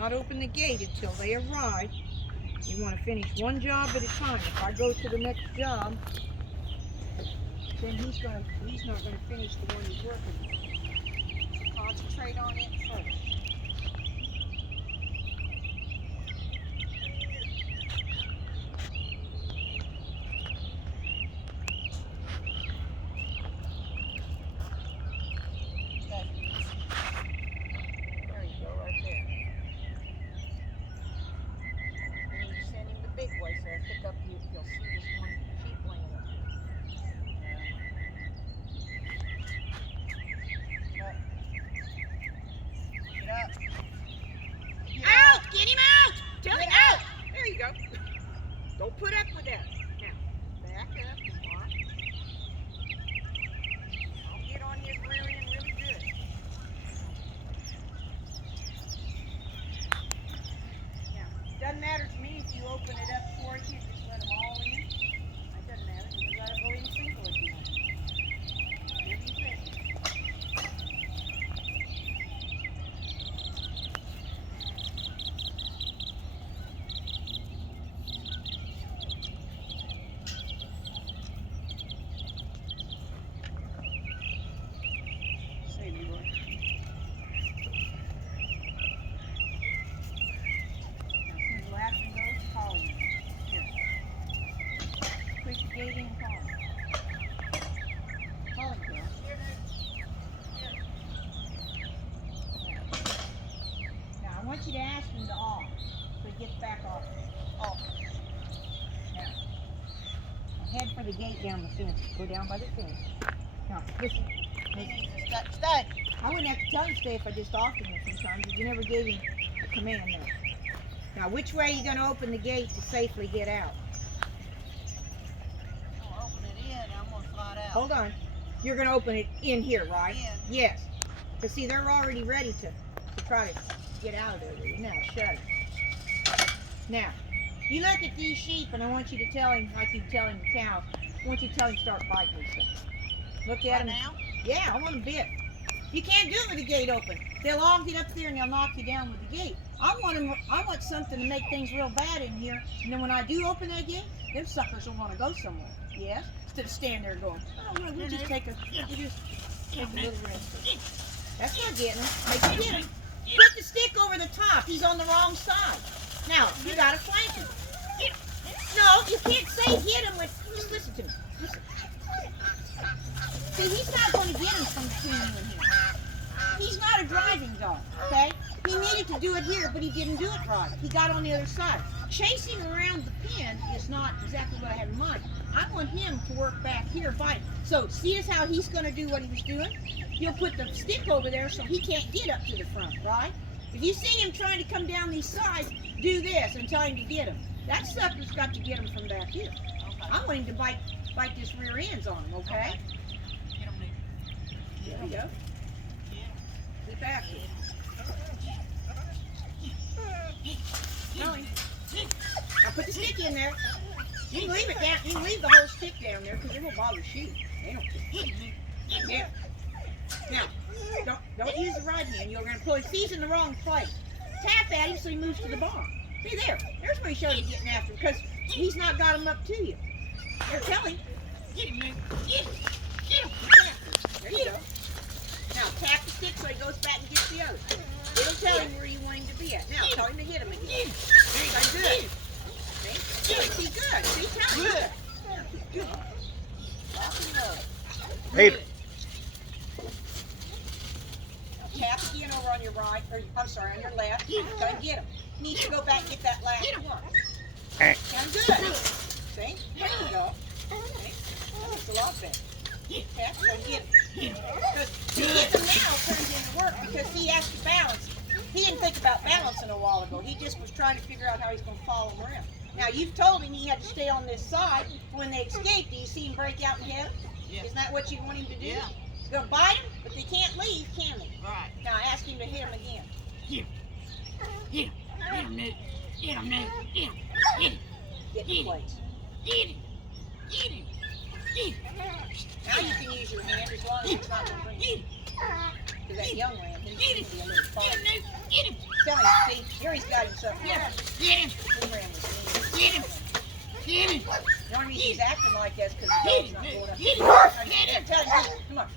not open the gate until they arrive. You want to finish one job at a time. If I go to the next job, then he's not gonna finish the one he's working on. So concentrate on it first. Out! Get him out! Tell him out! There you go. Don't put up with that. Now, back up and walk. I'll get on his rear end really good. Now, doesn't matter to me if you open it up for you, just let them all in. That doesn't matter. You can let them go in single if you want. Whatever you think. I want you to ask him to off, so he gets back off. Now, head for the gate down the fence. Go down by the fence. Now, listen. Stay. I wouldn't have to tell him to stay if I just offered him sometimes, but you never gave him a command there. Now, which way are you going to open the gate to safely get out? I'll open it in, I'm going to slide out. Hold on. You're going to open it in here, right? In. Yes. Because, see, they're already ready to try to get out of there. Now, shut it. Now, you look at these sheep, and I want you to tell him, like you tell him the cows, I want you to tell him to start biting themselves. Look at them him. now? Yeah, I want them bit. You can't do it with the gate open. They'll all get up there and they'll knock you down with the gate. I want something to make things real bad in here, and then when I do open that gate, them suckers will want to go somewhere. Yes? Instead of standing there going, oh, well, we'll just take a little rest. That's not getting him. Make him get him. Put the stick over the top. He's on the wrong side. Now, you gotta flank him. No, you can't say hit him with, just listen to me. Listen. See, he's not going to get him from between you and him. He's not a driving dog, okay? He needed to do it here, but he didn't do it right. He got on the other side. Chasing around the pen is not exactly what I had in mind. I want him to work back here, fight. So, see this how he's going to do what he was doing? You'll put the stick over there so he can't get up to the front, right? If you see him trying to come down these sides, do this and tell him to get him. That sucker's got to get him from back here. Okay. I want him to bite this rear ends on him, okay? Get him, Newt. There you go. Keep after him. Tell him. Now put the stick in there. You can leave it down. You can leave the whole stick down there because it won't bother sheep. They don't care. Yeah. Now, don't use the right hand. You're going to pull his feet in the wrong place. Tap at him so he moves to the barn. See there. There's where he showed you getting after him because he's not got him up to you. There, tell him. Get him, Newt. Get him. Get him. There you go. Now tap the stick so he goes back and gets the other. It'll tell him where you want him to be at. Now tell him to hit him again. That's good. See, good. See, tell him. Good. Lock and load. Hey. Tap again over on your right, or I'm sorry, on your left. Go and get him. You need to go back and get that last one. Sound good. See? There you go. See? That's a lot better. Tap, go and get him. Because to get him now turns into work because he has to balance. He didn't think about balancing a while ago. He just was trying to figure out how he's going to follow him around. Now, you've told him he had to stay on this side. When they escape, do you see him break out and hit him? Yeah. Isn't that what you want him to do? Yeah. They'll bite him, but they can't leave, can they? Right. Now, ask him to hit him again. Get him. Get him. Get him, Newt. Get him, Newt. Get him. Get him. Get in place. Get him. Get him. Get him. Now you can use your hand as long as it's not going to bring you. Because that young ram, he's going to be a little Get fighter. him, Newt. Get him. Tell him, see, here he's got himself. Get him. This ram was mean. Get him. Get him. The only reason he's acting like that is because the dog's not going up. Get him. Here, tell him, come on.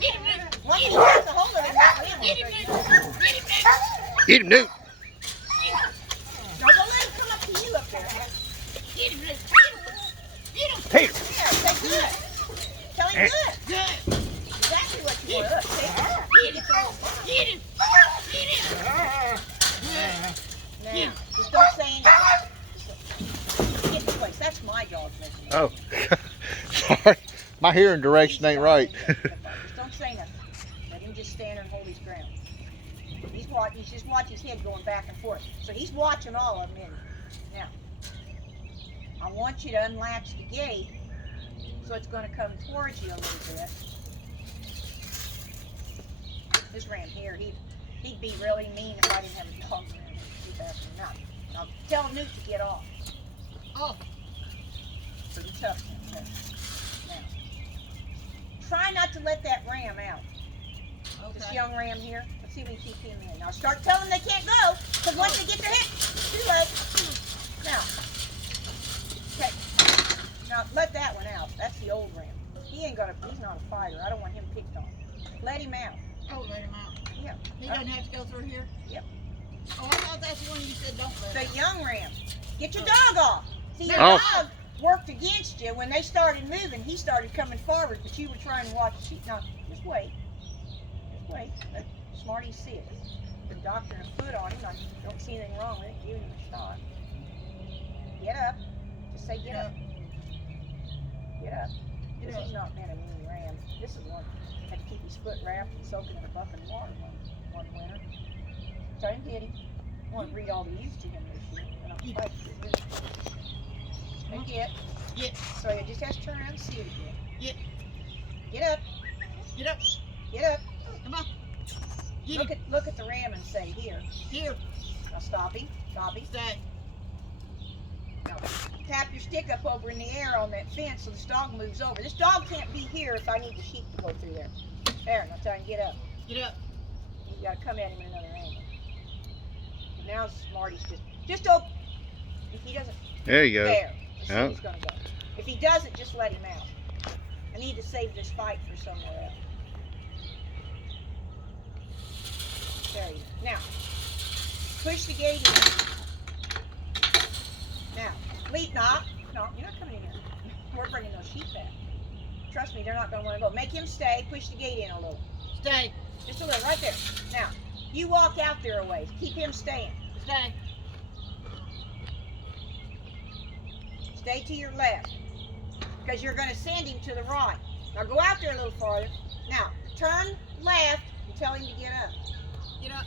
Get him, Newt. Once he gets a hold of him, that ram will Get him, straighten Newt. out. Get him, Newt. Get him, Newt. Now, don't let him come up to you up there. Get him, Newt. Get him. Peter. There, say good. Tell him good. Good. Exactly what you want. Look, see? Get him. Get him. Get him. Good. Now, just don't say anything. Get in place. That's my dog making it. Oh, sorry. My hearing direction ain't right. Just don't say nothing. Let him just stand there and hold his ground. He's just watch his head going back and forth. So he's watching all of them. Now, I want you to unlatch the gate so it's going to come towards you a little bit. This ram here, he'd be really mean if I didn't have a dog around him. He's after him out. Now tell Newt to get off. Oh. Pretty tough. Okay. Now, try not to let that ram out. This Okay. young ram here. Let's see if we can keep him in. Now start telling them they can't go, because once they get their hit, it's too late. Now, okay. Now let that one out. That's the old ram. He's not a fighter. I don't want him picked on. Let him out. Oh, let him out. Yeah. He doesn't have to go through here? Yep. Oh, I thought that's the one you said don't let The him young ram. Get your dog off. See, your Oh. dog worked against you. When they started moving, he started coming forward, but you were trying to watch the sheep. Now, just wait. Just wait. Let Smarty see it. The doctor a foot on him. I don't see anything wrong with it. Give him a shot. Get up. Just say get up. Get up. This is not meant a mean ram. This is one that had to keep his foot wrapped and soaking in a bucket of water one winter. Try and get him. I want to breed all the ewes to him this year. And I'll fight for it. And get. Get. So you just have to turn around and see it again. Get. Get up. Get up. Get up. Come on. Get him. Look at the ram and say, here. Here. Now stop him. Stop him. Stay. Now tap your stick up over in the air on that fence so this dog moves over. This dog can't be here if I need the sheep to go through there. There, now tell him get up. Get up. You gotta come at him in another angle. Now Smarty's just open. If he doesn't, There you go. there. Let's see Yep. he's gonna go. If he doesn't, just let him out. I need to save this fight for somewhere else. There you go. Now, push the gate in. Now, lead not. No, you're not coming in here. We're bringing those sheep back. Trust me, they're not gonna want to go. Make him stay. Push the gate in a little. Stay. Just a little, right there. Now, you walk out there a ways. Keep him staying. Stay. Stay to your left. Because you're going to send him to the right. Now go out there a little farther. Now, turn left and tell him to get up. Get up.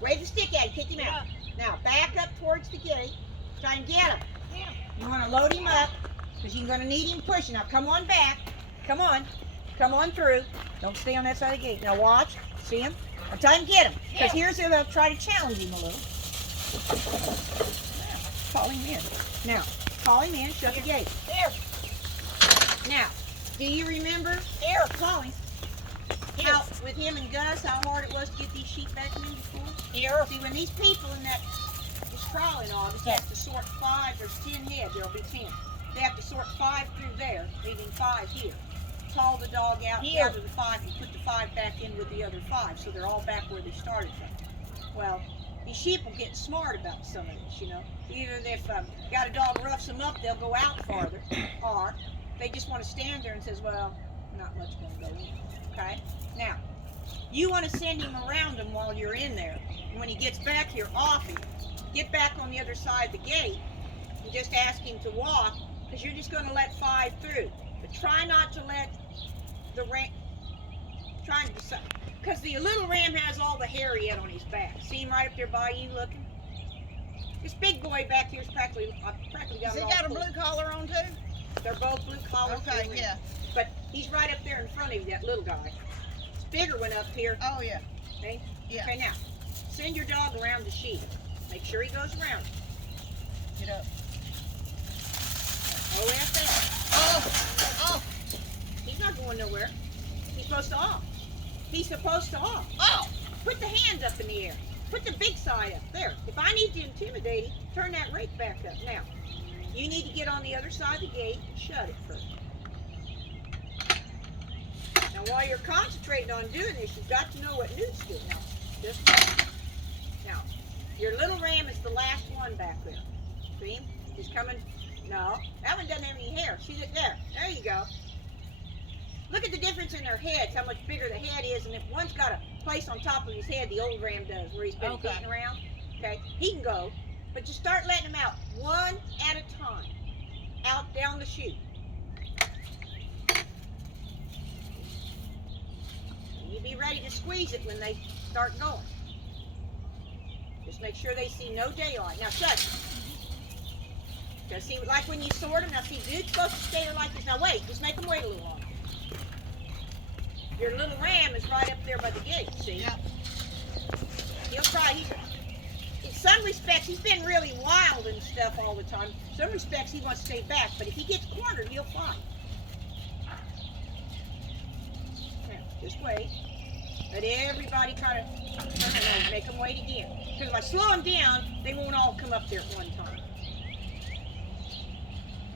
Wave the stick at him. Kick him Get out. up. Now, back up towards the gate. Try and get him. Get him. You want to load him up because you're going to need him pushing. Now, come on back. Come on. Come on through. Don't stay on that side of the gate. Now, watch. See him? Now, tell him to get him. Because here's where they'll try to challenge him a little. Now, call him in. Now, call him in. Shut the gate. There. Now, do you remember? There, call him. How, with him and Gus, how hard it was to get these sheep back in before? Here. See, when these people in this trial in August have to sort 5, there's 10 heads, there'll be 10. They have to sort 5 through there, leaving 5 here. Call the dog out, Here. gather the 5, and put the 5 back in with the other 5, so they're all back where they started from. Well, these sheep will get smart about some of this, you know. Either if got a dog roughs them up, they'll go out farther, or they just want to stand there and says, well, not much going to go in. Okay? Now, you want to send him around him while you're in there. And when he gets back here, off him. Get back on the other side of the gate and just ask him to walk, because you're just going to let 5 through. But try not to let the ram, trying to decide, because the little ram has all the hair yet on his back. See him right up there by you looking? This big boy back here's practically got Has it he all got a full. blue collar on too? They're both blue collar. Okay, yeah. But he's right up there in front of you, that little guy. This bigger one up here. Oh, yeah. Okay? Yeah. Okay, now, send your dog around the sheep. Make sure he goes around. Get up. Now, OFL. Oh. Oh. He's not going nowhere. He's supposed to off. He's supposed to off. Oh! Put the hands up in the air. Put the big side up. There. If I need to intimidate him, turn that rake back up. Now, you need to get on the other side of the gate and shut it first. Now, while you're concentrating on doing this, you've got to know what Newt's doing. Now, your little ram is the last one back there. See him? He's coming. No, that one doesn't have any hair. See it there? There you go. Look at the difference in their heads, how much bigger the head is, and if one's got a place on top of his head, the old ram does, where he's been beating around, okay? He can go, but just start letting him out one at a time, out down the chute. And you be ready to squeeze it when they start going. Just make sure they see no daylight. Now shut it. Now see, like when you sort them, now see, dude's supposed to stay there like this. Now wait, just make them wait a little longer. Your little ram is right up there by the gate, see? Yep. He'll try, in some respects, he's been really wild and stuff all the time. In some respects, he wants to stay back, but if he gets cornered, he'll fight. Now, just wait. Let everybody kind of make them wait again. Because if I slow them down, they won't all come up there at one time.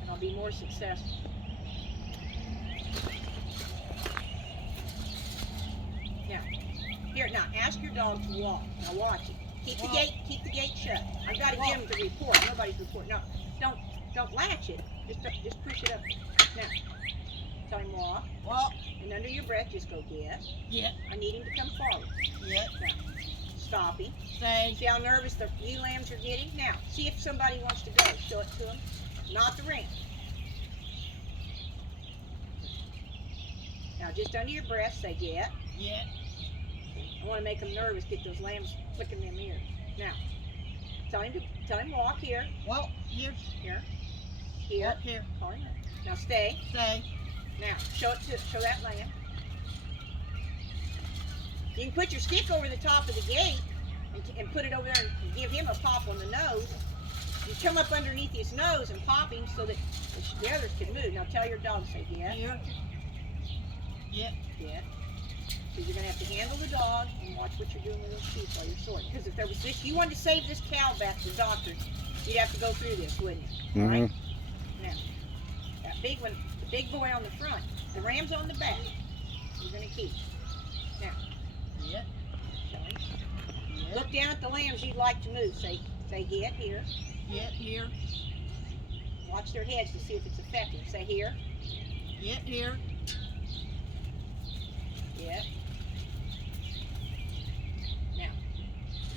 And I'll be more successful. Now ask your dog to walk. Now watch it. Keep the gate shut. I've got to get him to report. Nobody's reporting. No, don't latch it. Just push it up. Now, tell him walk. Walk. And under your breath, just go get. Get. I need him to come forward. Get. Now, stop him. Stay. See how nervous the ewe lambs are getting? Now, see if somebody wants to go. Show it to them. Not the ram. Now, just under your breath, say get. Get. I want to make them nervous, get those lambs flicking them ears. Now, tell him walk here. Walk here. Here. Walk here. Call him up. Now stay. Stay. Now, show that lamb. You can put your stick over the top of the gate and put it over there and give him a pop on the nose. You come up underneath his nose and pop him so that the others can move. Now tell your dog, say, yeah. Here. Yep. Yeah. So you're going to have to handle the dog and watch what you're doing with those sheep while you're sorting. Because if there was this, you wanted to save this cow back to the doctor, you'd have to go through this, wouldn't you? Mm-hmm. Right? Now, that big one, the big boy on the front, the ram's on the back. You're going to keep. Now, Yep. Yep. look down at the lambs you'd like to move. Say get here. Get here. Watch their heads to see if it's effective. Say here. Get here. Yeah. Now,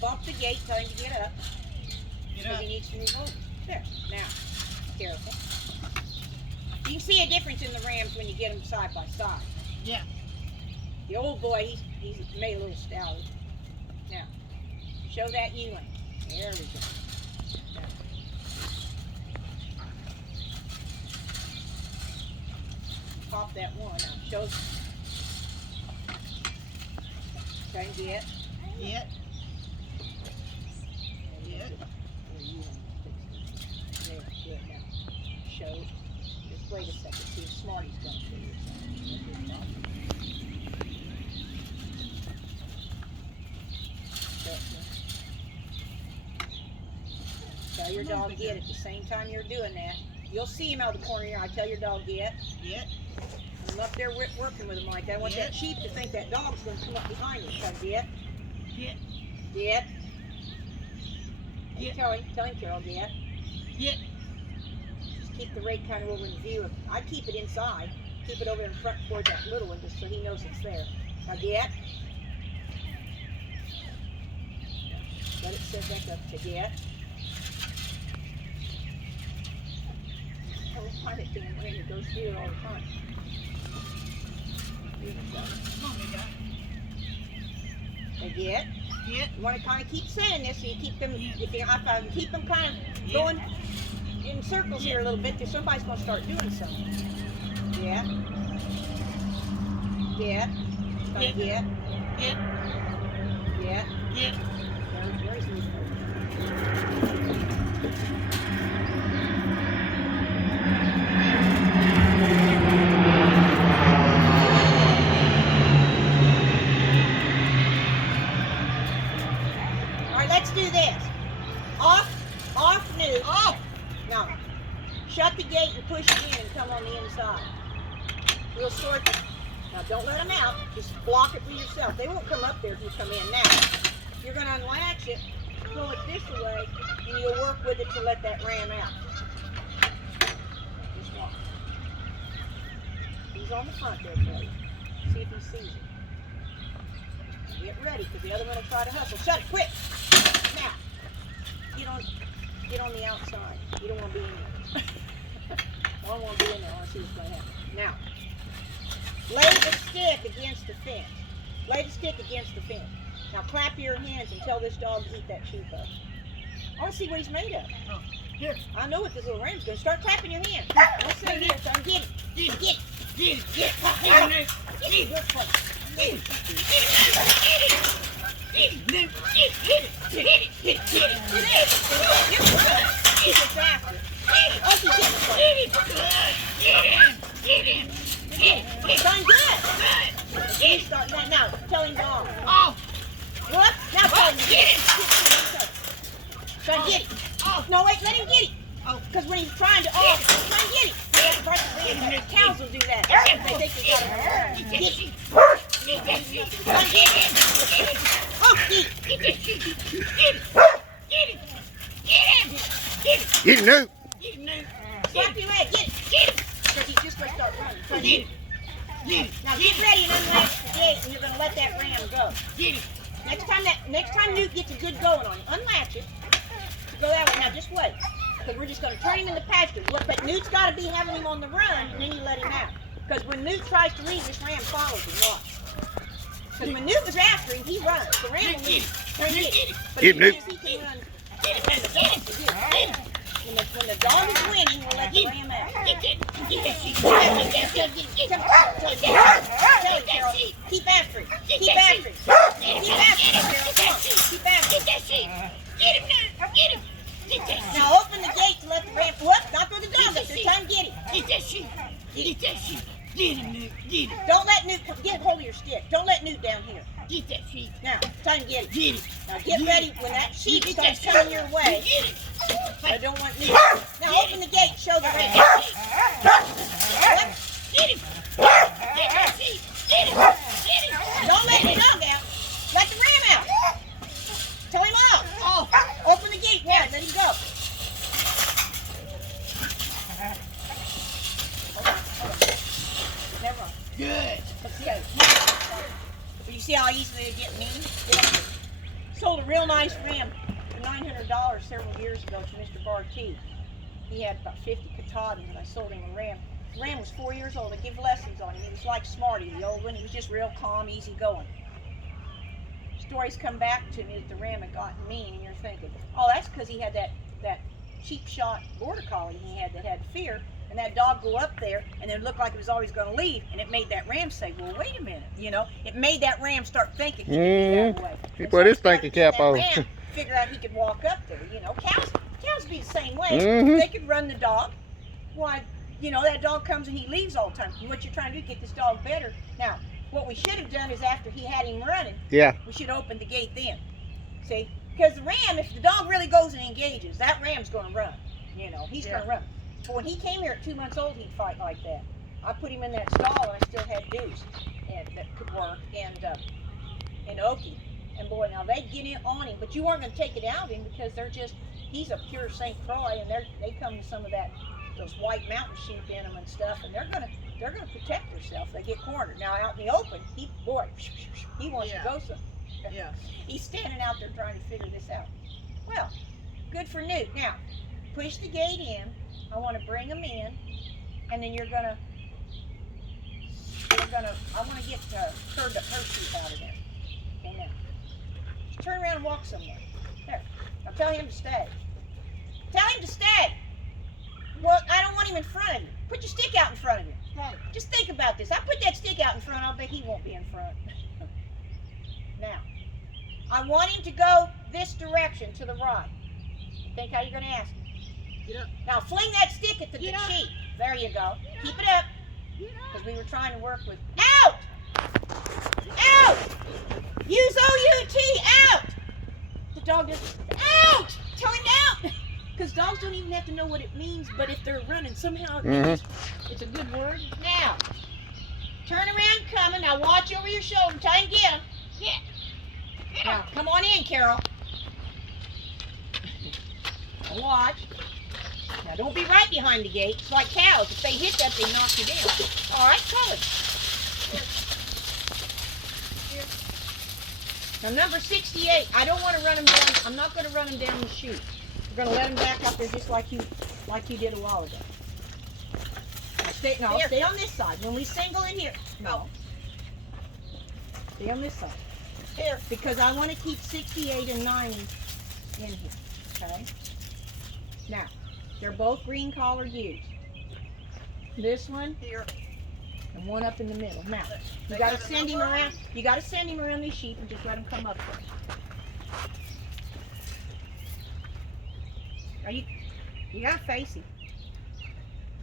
bump the gate, tell him to get up. Get Because up. he needs to move over. There. Now, careful. You can see a difference in the rams when you get them side by side. Yeah. The old boy, he's made a little stallion. Now, show that ewe lamb. There we go. Now. Pop that one. Now, show. Try and get. Get. Get. There, good. Now, show. Just wait a second. See if Smarty's going to figure it out. Tell your dog get at the same time you're doing that. You'll see him out of the corner of your eye. Tell your dog get. Get. I'm up there working with him like that. I want that sheep to think that dog's going to come up behind him. So get. Get. Get. Get. Tell him, Carol, get. Get. Just keep the rake kind of over in view. I'd keep it inside. Keep it over in front towards that little one just so he knows it's there. Now get. Let it sit back up to get. Oh, find it damn ring. It goes through it all the time. Come on, big guy. Now get. Get. You want to kind of keep saying this so you keep them, if I keep them kind of Yeah. going in circles here a little bit, there's somebody's going to start doing something. Yeah. Yeah. Yeah. Get. Get. Yeah. Get. Where's the shut the gate and push it in and come on the inside. We'll sort them. Now don't let them out. Just block it for yourself. They won't come up there if you come in. Now, you're going to unlatch it, pull it this way, and you'll work with it to let that ram out. Just watch. He's on the front there, buddy. See if he sees it. Get ready, because the other one will try to hustle. Shut it, quick! Now, get on the outside. You don't want to be in there. I don't want to be in there. I want to see what's going to happen. Now, lay the stick against the fence. Lay the stick against the fence. Now clap your hands and tell this dog to eat that sheep up. I want to see what he's made of. Oh, here. I know what this little ram's going to start clapping your hands. Don't sit here, son. Get it. Get it. Get it. Get it. Get it. Get it. Get it. Good place. Get it. Get it. Get it. Get it. Get it. Get it. You're good. Keep it faster. Oh, you get it. Get him. Get him. Son, good. You start that now. Tell him dog. Oh. What? Now tell him. Get it. Son, get it. Oh. No, wait. Let him get it. Oh. Because when he's trying to try and get it. The cows will do that. They think they got it. Get it. Get that sheep. Son, get it. Oh, get it. Get that sheep. Get it. Get it. Get him. Get it. Get him, Newt. Get him, Newt. Slap your leg. Get it. Get it. Because he's just going to start running. So Get it. Get it. now get ready and unlatch the gate, and you're going to let that ram go. Get it. Next time Newt gets a good going on you, unlatch it. Go that way. Now just wait. Because we're just going to turn him in the pasture. But Newt's got to be having him on the run, and then you let him out. Because when Newt tries to leave, this ram follows him. Watch. Because when Newt was after him, he runs. The ram will leave. Get it. But Get him, Newt. he can run. Get it. Get it. When the dog is winning, we'll let the ram out. Get that sheep. Keep after him. Keep after him. Keep after him, Carol. Come on. Keep after him. Get that sheep. Get him now. Get him. Get that sheep. Now open the gate to let the ram. Whoop! Not throw the dog up there. Time, get him. Get that sheep. Get that sheep. Get him, Newt. Get him. Don't let Newt come. Get hold of your stick. Don't let Newt down here. Get that sheep. Now, time to get it. Get it. Now get ready when that sheep starts coming your way. Get it. I don't want Newt. Now open the gate. Show the ram. Get him. Get that sheep. Get him. Get him. Don't let the dog out. Let the ram out. Tell him off. Oh. Open the gate. Yeah, let him go. Hold on. Never mind. Good. Let's go. You see how easily they get mean? Get up here. Sold a real nice ram for $900 several years ago to Mr. Barty. He had about 50 Katahdins, and I sold him a ram. The ram was 4 years old. I give lessons on him. He was like Smarty, the old one. He was just real calm, easy going. Stories come back to me that the ram had gotten mean, and you're thinking, oh, that's because he had that cheap shot border collie he had that had fear. And that dog go up there, and it looked like it was always going to leave, and it made that ram say, well, wait a minute, you know. It made that ram start thinking he could be that way. He And put so his thinking cap on. that ram figured out he could walk up there, you know. Cows be the same way. Mhm. They could run the dog. Why, you know, that dog comes and he leaves all the time. And what you're trying to do is get this dog better. Now, what we should have done is after he had him running, Yeah. we should open the gate then. See? Because the ram, if the dog really goes and engages, that ram's going to run. You know, he's going to run. But when he came here at 2 months old, he'd fight like that. I put him in that stall, and I still had Deuce, and that could work, and Okie. And boy, now they'd get in on him, but you weren't going to take it out of him because he's a pure St. Croix, and they come with some of those white mountain sheep in them and stuff, and they're gonna protect themselves. They get cornered. Now out in the open, he wants to go somewhere. Yeah. He's standing out there trying to figure this out. Well, good for Newt. Now, push the gate in. I want to bring them in, and then I want to get turned up her sheep out of there. Okay, now. Just turn around and walk somewhere. There. Now tell him to stay. Tell him to stay. Well, I don't want him in front of you. Put your stick out in front of you. Hey. Just think about this. I put that stick out in front, I'll bet he won't be in front. Now, I want him to go this direction to the right. Think how you're going to ask him. Get up. Now fling that stick at the Get up. sheep. There you go. Keep it up. Because we were trying to work with. Out! Out! Use O-U-T. Out! The dog just. Out! Tell him out! Because Because dogs don't even have to know what it means, but if they're running, somehow it's a good word. Now, turn around coming. Now watch over your shoulder. Try and get him. Yeah. Now, come on in, Carol. Now watch. Now don't be right behind the gate. It's like cows. If they hit that, they knock you down. All right, come. Now number 68, I don't want to run him down. I'm not going to run him down the chute. We're going to let him back up there just like you did a while ago. Now stay on this side. When we single in here, no. Stay on this side. Here, because I want to keep 68 and 90 in here. Okay. Now, they're both green collared ewes. This one here. And one up in the middle. Now, you gotta send him around. You gotta send him around these sheep and just let him come up there. Are you gotta face him.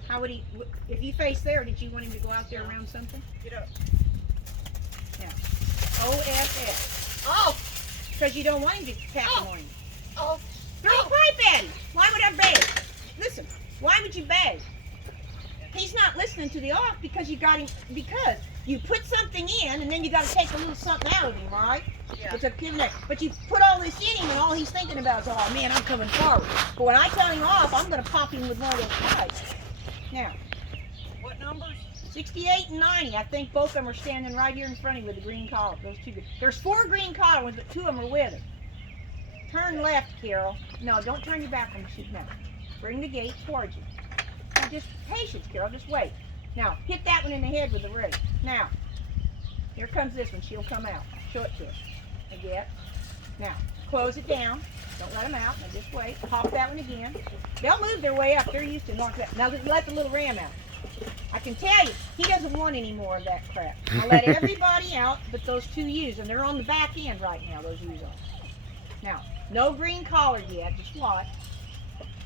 How would he? If you face there, did you want him to go out there around something? Get up. Now, OFS. Oh, because you don't want him to tap on you. Oh. Throw a pipe at him. Why would I beg? Listen. Why would you beg? He's not listening to the off because you got him, because you put something in and then you got to take a little something out of him, right? Yeah. It's a give and take. But you put all this in him and all he's thinking about is, oh man, I'm coming forward. But when I tell him off, I'm going to pop him with one of those pipes. Now, What numbers? 68 and 90, I think both of them are standing right here in front of you with the green collar. Those two. There's 4 green collar ones, but 2 of them are with her. Turn left, Carol. No, don't turn your back on the sheep now. Bring the gate towards you. Now, just patience, Carol. Just wait. Now, hit that one in the head with the rig. Now, here comes this one. She'll come out. Show it to us. Again. Now, close it down. Don't let them out. Now, just wait. Pop that one again. They'll move their way up. They're used to knock that. Now, let the little ram out. I can tell you, he doesn't want any more of that crap. I let everybody out but those 2 ewes, and they're on the back end right now, those ewes are. Now, no green collar yet. Just watch.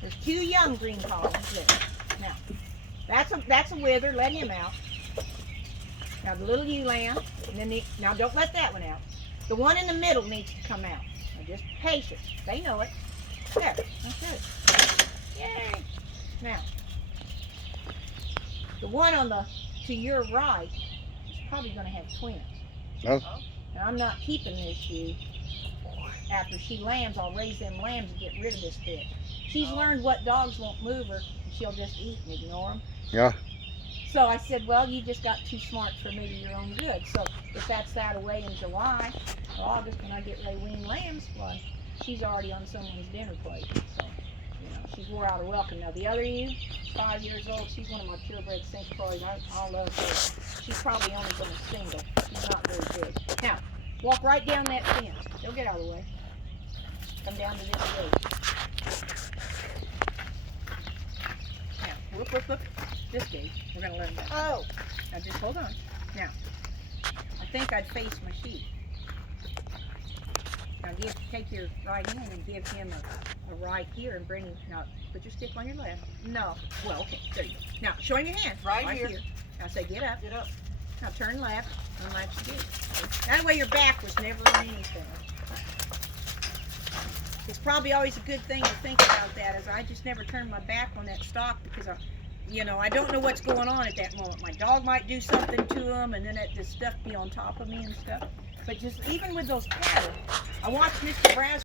There's 2 young green collars there. Now, that's a wither. Let him out. Now the little ewe lamb, and then now don't let that one out. The one in the middle needs to come out. Now just patience. They know it. There. That's it. Yay. Now, the one to your right is probably going to have twins. Oh. And I'm not keeping this ewe. After she lambs, I'll raise them lambs and get rid of this bitch. She's learned what dogs won't move her, and she'll just eat and ignore them. Yeah. So I said, well, you just got too smart for maybe your own good. So if that's that away in July or August when I get ready to wean lambs, well, she's already on someone's dinner plate. So, she's wore out her welcome. Now the other ewe, 5 years old, she's one of my purebred St. Croix. I love her. She's probably only been a single. She's not very big. Now, walk right down that fence. They'll get out of the way. Come down to this gate. Now, look. This gate. We're going to let him back. Oh. Now, just hold on. Now, I think I'd face my sheep. Now, take your right hand and give him a right here and bring him. Now, put your stick on your left. No. Well, okay. There you go. Now, show him your hand. Right here. Now, say, get up. Get up. Now, turn left. Unlatch the gate. That way your back was never on anything. It's probably always a good thing to think about that, as I just never turn my back on that stock because I don't know what's going on at that moment. My dog might do something to him, and then this stuff be on top of me and stuff. But just even with those cattle, I watched Mr. Brass